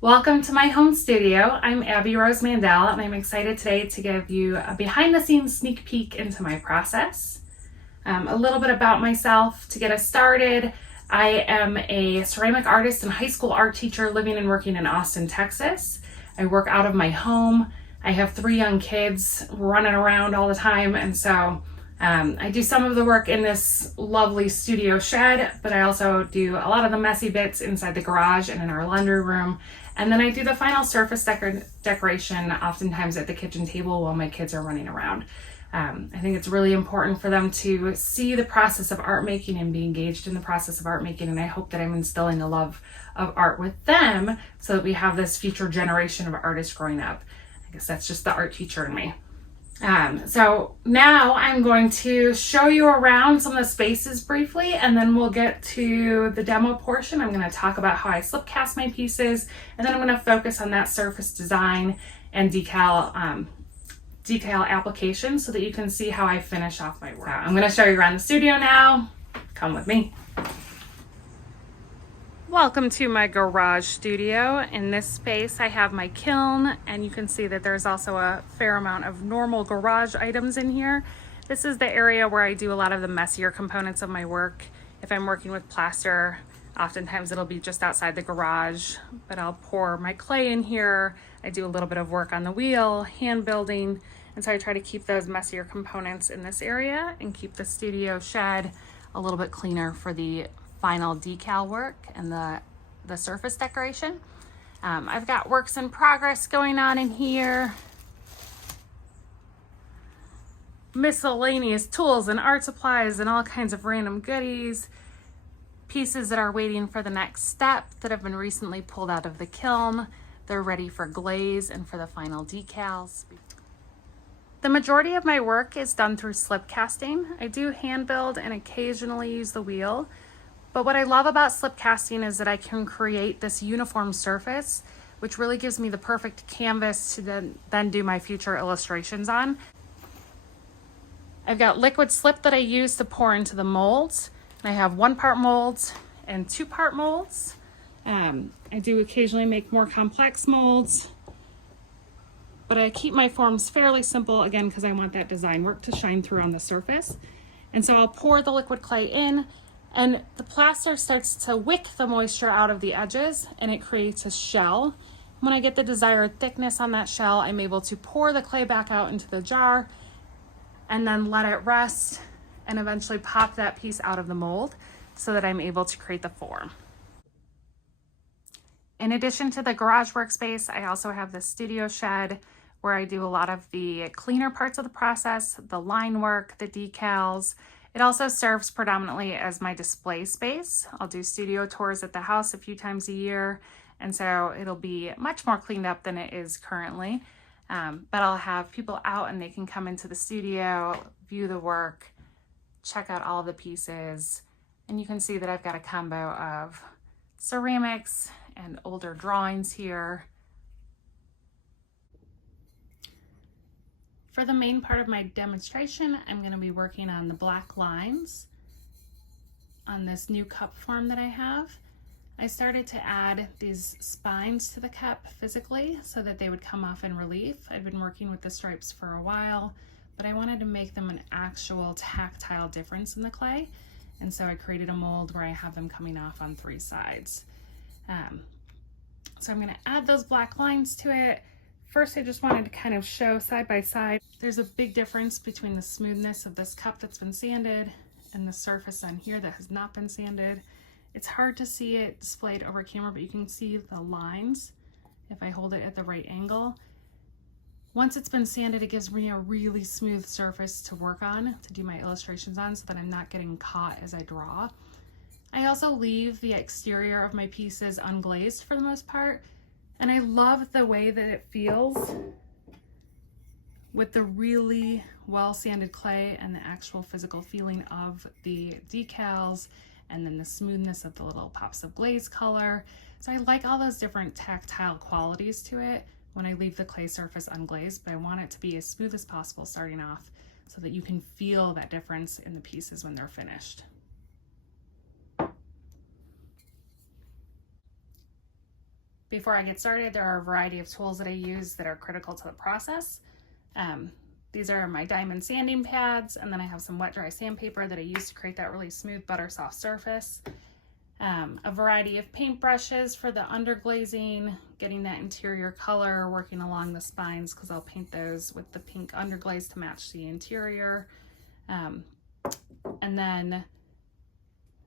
Welcome to my home studio. I'm Abby Rose Mandel, and I'm excited today to give you a behind the scenes sneak peek into my process. A little bit about myself to get us started. I am a ceramic artist and high school art teacher living and working in Austin, Texas. I work out of my home. I have 3 young kids running around all the time, and so I do some of the work in this lovely studio shed, but I also do a lot of the messy bits inside the garage and in our laundry room. And then I do the final surface decoration, oftentimes at the kitchen table while my kids are running around. I think it's really important for them to see the process of art making and be engaged in the process of art making. And I hope that I'm instilling a love of art with them so that we have this future generation of artists growing up. I guess that's just the art teacher in me. So now I'm going to show you around some of the spaces briefly, and then we'll get to the demo portion. I'm going to talk about how I slip cast my pieces, and then I'm going to focus on that surface design and decal application so that you can see how I finish off my work. So I'm going to show you around the studio now. Come with me. Welcome to my garage studio. In this space I have my kiln, and you can see that there's also a fair amount of normal garage items in here. This is the area where I do a lot of the messier components of my work. If I'm working with plaster, oftentimes it'll be just outside the garage, but I'll pour my clay in here. I do a little bit of work on the wheel, hand building, and so I try to keep those messier components in this area and keep the studio shed a little bit cleaner for the final decal work and the surface decoration. I've got works in progress going on in here. Miscellaneous tools and art supplies and all kinds of random goodies. Pieces that are waiting for the next step that have been recently pulled out of the kiln. They're ready for glaze and for the final decals. The majority of my work is done through slip casting. I do hand build and occasionally use the wheel. But what I love about slip casting is that I can create this uniform surface, which really gives me the perfect canvas to then do my future illustrations on. I've got liquid slip that I use to pour into the molds. I have 1-part molds and 2-part molds. I do occasionally make more complex molds, but I keep my forms fairly simple, again, because I want that design work to shine through on the surface. And so I'll pour the liquid clay in, and the plaster starts to wick the moisture out of the edges, and it creates a shell. When I get the desired thickness on that shell, I'm able to pour the clay back out into the jar and then let it rest and eventually pop that piece out of the mold so that I'm able to create the form. In addition to the garage workspace, I also have the studio shed where I do a lot of the cleaner parts of the process, the line work, the decals. It also serves predominantly as my display space. I'll do studio tours at the house a few times a year, and so it'll be much more cleaned up than it is currently. But I'll have people out and they can come into the studio, view the work, check out all of the pieces, and you can see that I've got a combo of ceramics and older drawings here. For the main part of my demonstration, I'm going to be working on the black lines on this new cup form that I have. I started to add these spines to the cup physically so that they would come off in relief. I've been working with the stripes for a while, but I wanted to make them an actual tactile difference in the clay. And so I created a mold where I have them coming off on 3 sides. So I'm going to add those black lines to it. First, I just wanted to kind of show side by side. There's a big difference between the smoothness of this cup that's been sanded and the surface on here that has not been sanded. It's hard to see it displayed over camera, but you can see the lines if I hold it at the right angle. Once it's been sanded, it gives me a really smooth surface to work on, to do my illustrations on, so that I'm not getting caught as I draw. I also leave the exterior of my pieces unglazed for the most part, and I love the way that it feels with the really well sanded clay and the actual physical feeling of the decals, and then the smoothness of the little pops of glaze color. So I like all those different tactile qualities to it when I leave the clay surface unglazed, but I want it to be as smooth as possible starting off so that you can feel that difference in the pieces when they're finished. Before I get started, there are a variety of tools that I use that are critical to the process. These are my diamond sanding pads, and then I have some wet dry sandpaper that I use to create that really smooth butter soft surface. A variety of paint brushes for the underglazing, getting that interior color, working along the spines because I'll paint those with the pink underglaze to match the interior. And then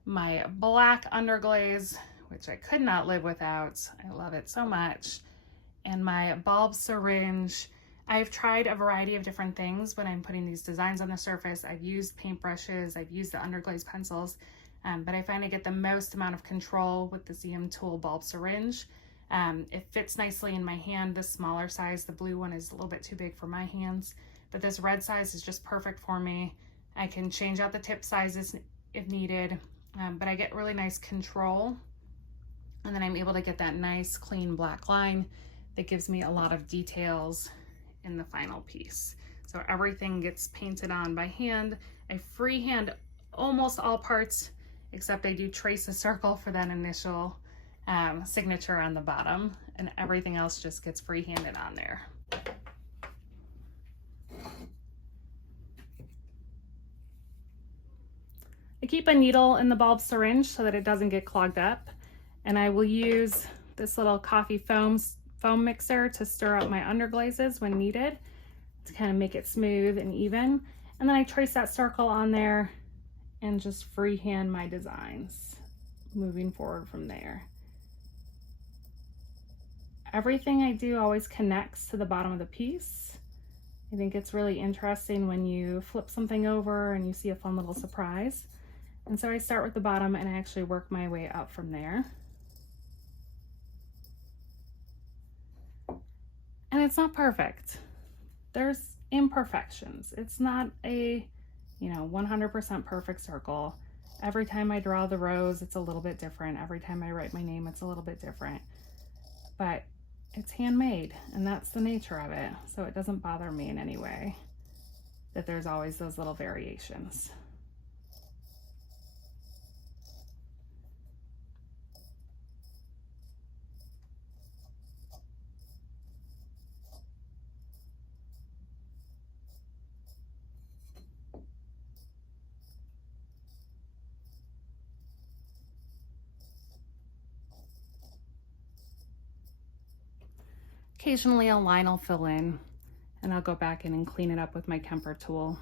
my black underglaze, which I could not live without. I love it so much. And my bulb syringe. I've tried a variety of different things when I'm putting these designs on the surface. I've used paint brushes, I've used the underglaze pencils, but I find I get the most amount of control with the ZM Tool bulb syringe. It fits nicely in my hand. The smaller size, the blue one, is a little bit too big for my hands, but this red size is just perfect for me. I can change out the tip sizes if needed, but I get really nice control, and then I'm able to get that nice clean black line that gives me a lot of details in the final piece. So everything gets painted on by hand. I freehand almost all parts, except I do trace a circle for that initial signature on the bottom, and everything else just gets freehanded on there. I keep a needle in the bulb syringe so that it doesn't get clogged up, and I will use this little coffee foam mixer to stir up my underglazes when needed to kind of make it smooth and even. And then I trace that circle on there and just freehand my designs moving forward from there. Everything I do always connects to the bottom of the piece. I think it's really interesting when you flip something over and you see a fun little surprise. And so I start with the bottom and I actually work my way up from there. And it's not perfect. There's imperfections. It's not a, 100% perfect circle. Every time I draw the rose, it's a little bit different. Every time I write my name, it's a little bit different. But it's handmade, and that's the nature of it. So it doesn't bother me in any way that there's always those little variations. Occasionally a line will fill in, and I'll go back in and clean it up with my Kemper tool.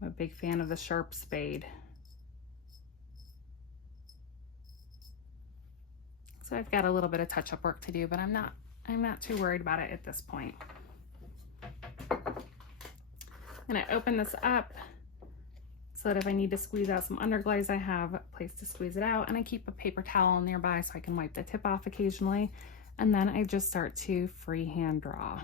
I'm a big fan of the sharp spade. So I've got a little bit of touch-up work to do, but I'm not too worried about it at this point. I'm gonna open this up so that if I need to squeeze out some underglaze, I have a place to squeeze it out, and I keep a paper towel nearby so I can wipe the tip off occasionally, and then I just start to freehand draw.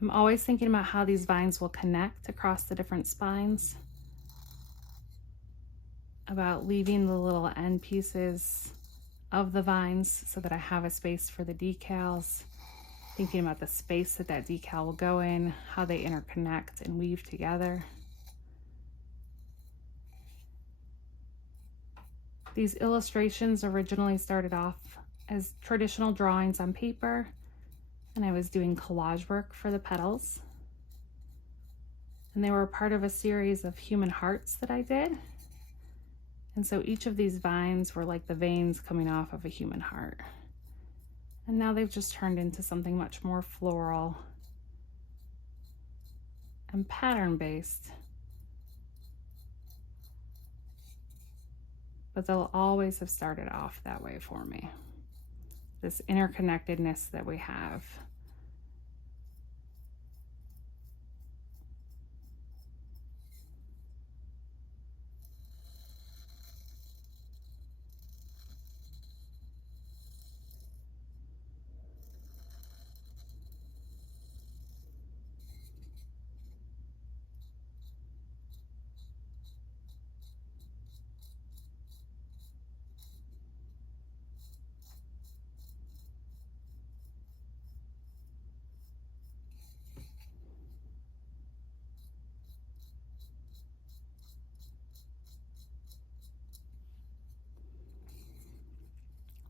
I'm always thinking about how these vines will connect across the different spines, about leaving the little end pieces of the vines so that I have a space for the decals, thinking about the space that that decal will go in, how they interconnect and weave together. These illustrations originally started off as traditional drawings on paper, and I was doing collage work for the petals. And they were part of a series of human hearts that I did. And so each of these vines were like the veins coming off of a human heart. And now they've just turned into something much more floral and pattern-based. But they'll always have started off that way for me. This interconnectedness that we have.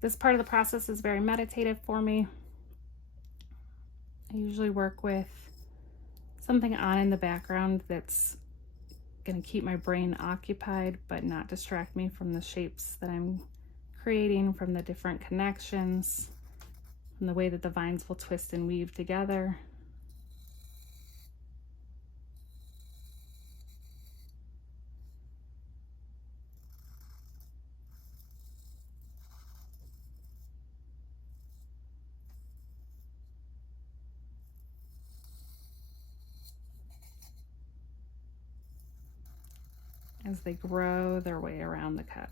This part of the process is very meditative for me. I usually work with something on in the background that's going to keep my brain occupied but not distract me from the shapes that I'm creating, from the different connections, from the way that the vines will twist and weave together. As they grow their way around the cup.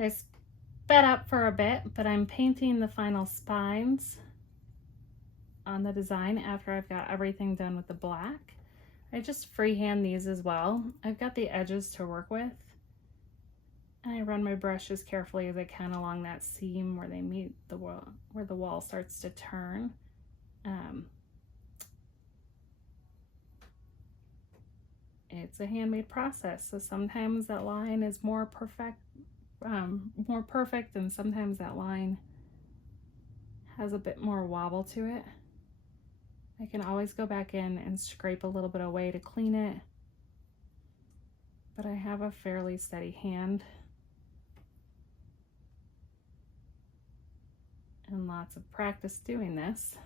I sped up for a bit, but I'm painting the final spines on the design after I've got everything done with the black. I just freehand these as well. I've got the edges to work with, and I run my brush as carefully as I can along that seam where they meet the wall, where the wall starts to turn. It's a handmade process, so sometimes that line is more perfect, and sometimes that line has a bit more wobble to it. I can always go back in and scrape a little bit away to clean it, but I have a fairly steady hand and lots of practice doing this.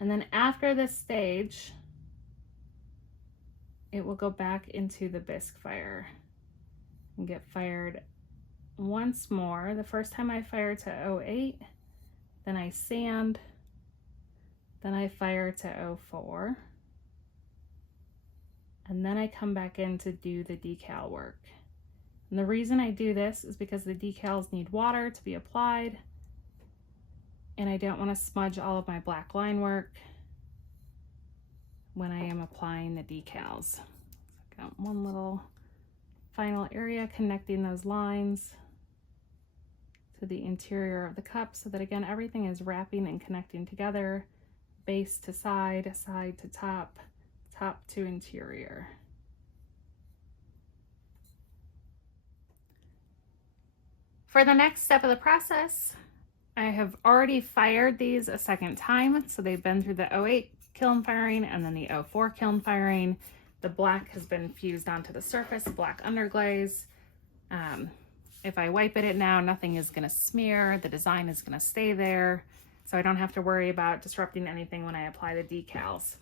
And then after this stage, it will go back into the bisque fire and get fired once more. The first time I fire to 08, then I sand, then I fire to 04, and then I come back in to do the decal work. And the reason I do this is because the decals need water to be applied, and I don't want to smudge all of my black line work when I am applying the decals. I've got one little final area connecting those lines to the interior of the cup so that, again, everything is wrapping and connecting together, base to side, side to top, top to interior. For the next step of the process, I have already fired these a second time, so they've been through the 08 kiln firing and then the 04 kiln firing. The black has been fused onto the surface, black underglaze. If I wipe it now, nothing is going to smear. The design is going to stay there, so I don't have to worry about disrupting anything when I apply the decals.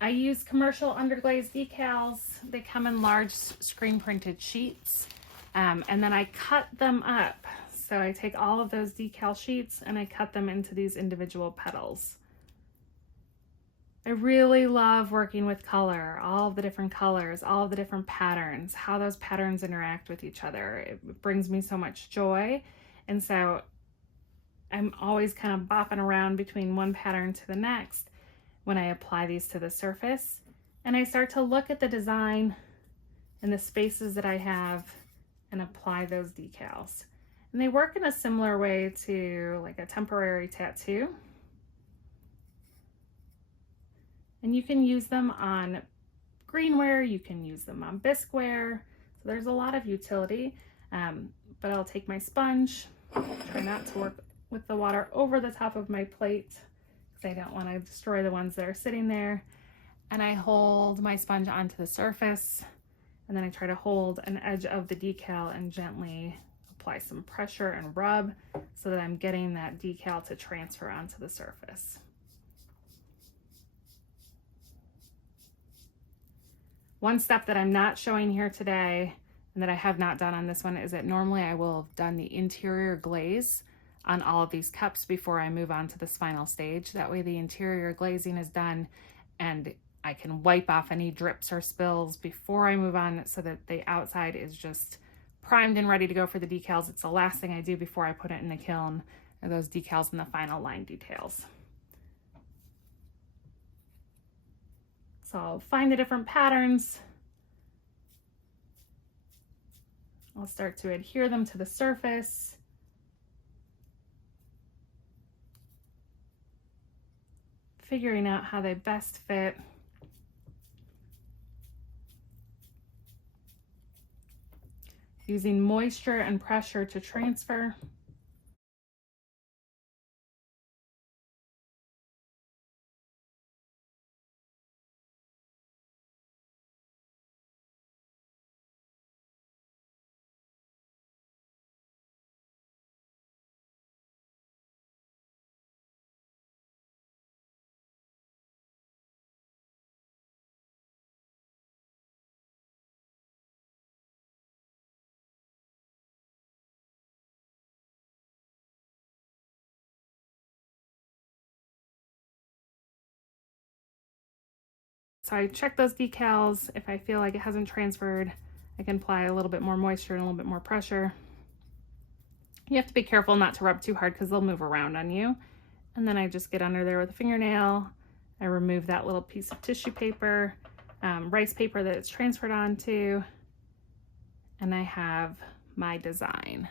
I use commercial underglaze decals. They come in large screen printed sheets, and then I cut them up. So I take all of those decal sheets and I cut them into these individual petals. I really love working with color, all of the different colors, all of the different patterns, how those patterns interact with each other. It brings me so much joy. And so I'm always kind of bopping around between one pattern to the next when I apply these to the surface. And I start to look at the design and the spaces that I have and apply those decals. And they work in a similar way to like a temporary tattoo. And you can use them on greenware, you can use them on bisqueware. So there's a lot of utility, but I'll take my sponge, try not to work with the water over the top of my plate because I don't want to destroy the ones that are sitting there. And I hold my sponge onto the surface, and then I try to hold an edge of the decal and gently apply some pressure and rub so that I'm getting that decal to transfer onto the surface. One step that I'm not showing here today and that I have not done on this one is that normally I will have done the interior glaze on all of these cups before I move on to this final stage. That way the interior glazing is done and I can wipe off any drips or spills before I move on so that the outside is just primed and ready to go for the decals. It's the last thing I do before I put it in the kiln, are those decals and the final line details. So I'll find the different patterns. I'll start to adhere them to the surface. Figuring out how they best fit. Using moisture and pressure to transfer. So I check those decals. If I feel like it hasn't transferred, I can apply a little bit more moisture and a little bit more pressure. You have to be careful not to rub too hard because they'll move around on you. And then I just get under there with a fingernail. I remove that little piece of tissue paper, rice paper that it's transferred onto, and I have my design.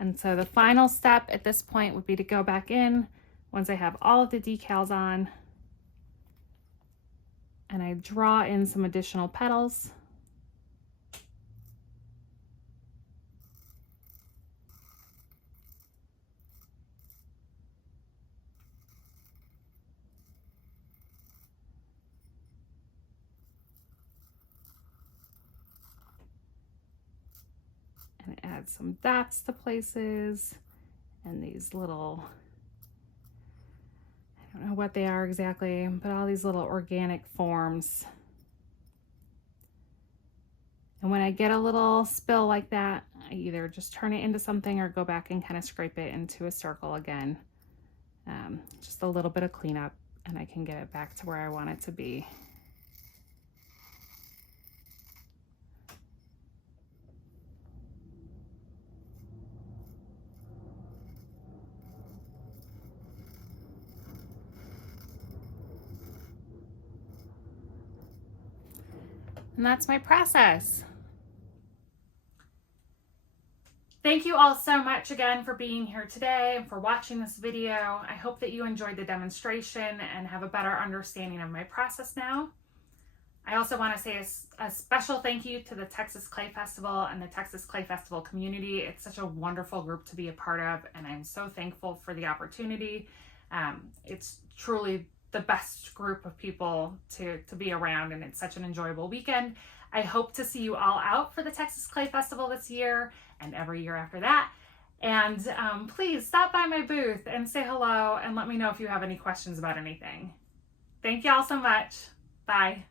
And so the final step at this point would be to go back in once I have all of the decals on, and I draw in some additional petals. And add some dots to places, and these little, I don't know what they are exactly, but all these little organic forms. And when I get a little spill like that, I either just turn it into something or go back and kind of scrape it into a circle again. Just a little bit of cleanup, and I can get it back to where I want it to be. And that's my process. Thank you all so much again for being here today and for watching this video. I hope that you enjoyed the demonstration and have a better understanding of my process now. I also want to say a special thank you to the Texas Clay Festival and the Texas Clay Festival community. It's such a wonderful group to be a part of, and I'm so thankful for the opportunity. It's truly the best group of people to be around, and it's such an enjoyable weekend. I hope to see you all out for the Texas Clay Festival this year and every year after that. And please stop by my booth and say hello and let me know if you have any questions about anything. Thank you all so much. Bye.